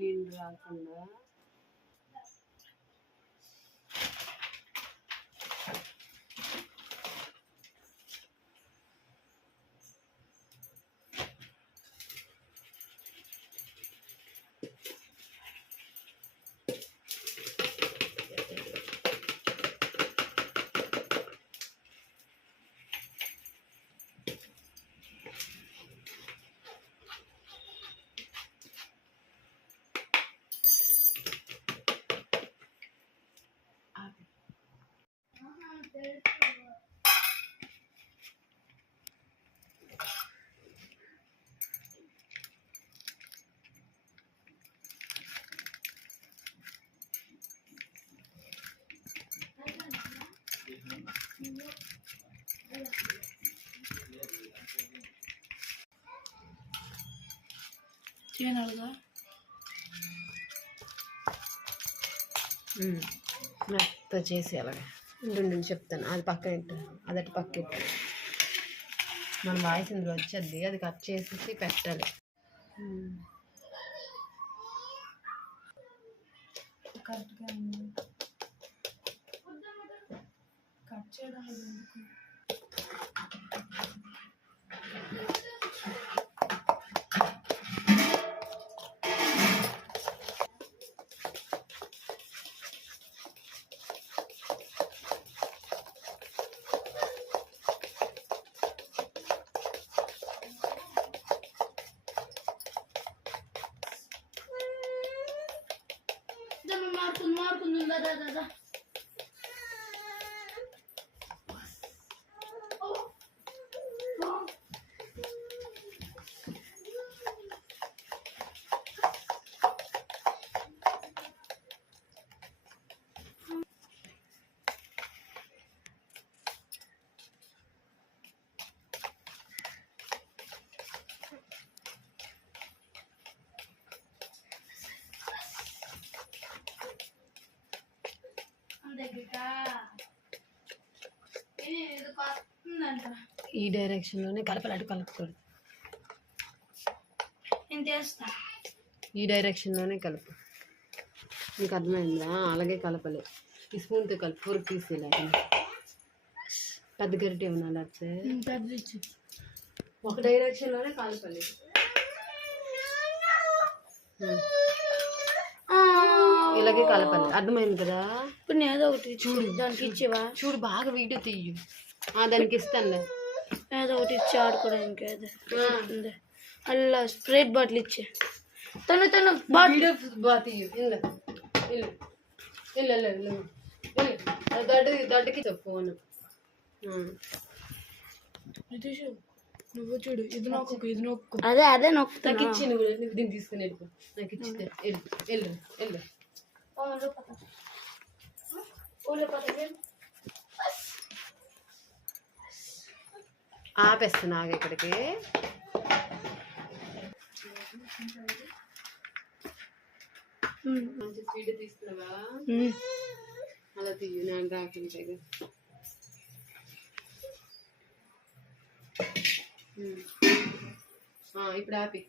నీళ్ళు రాకుండా చేయనాలుగా మెత్త చేసి అలాగే ఉండి చెప్తాను. అది పక్కన అదటి పక్క మన వాయిస్ ఇందులో వచ్చేది, అది కట్ చేసేసి పెట్టాలి. కరెక్ట్గా కట్ చేయడం మారుతుంది దాదా ఈ డైరెక్షన్లోనే కలపలాడు కలుపుకూడదు. నేను చేస్తా. ఈ డైరెక్షన్లోనే కలుపు. నీకు అర్థమైందా? అలాగే కలపలే. ఈ స్పూన్తో కలుపు. ఫోర్క్ తీసేలా పెద్ద గరిటె ఏమన్నా లేకపోతే ఒక డైరెక్షన్లోనే కలపాలి. ఇలాగే కలపాలి. అర్థమైంది కదా? ఇప్పుడు నేను ఏదో ఒకటి చూడు, దానికి ఇచ్చేవా? చూడు, బాగా వీడియో తీయు. దానికి ఇస్తానులే. ఏదో ఒకటి ఇచ్చి ఆడుకోవడానికి అలా స్ప్రైట్ బాటిల్ ఇచ్చే తను వీడియో బాగా తీయు. దొడ్డకి ఫోన్ నువ్వు చూడు, ఇది నొక్కు, ఇది నొక్కు. అదే నొక్కు. నాకు ఇచ్చి నువ్వు దీన్ని తీసుకుని వెళ్ళిపో. నాకు ఇచ్చితే వెళ్ళు. ఆపేస్తున్నా ఇక్కడికి. మంచి స్పీడ్ తీసుకున్నావా? అలా తీయు. నేను రాకుండా ఇప్పుడు ఆపి.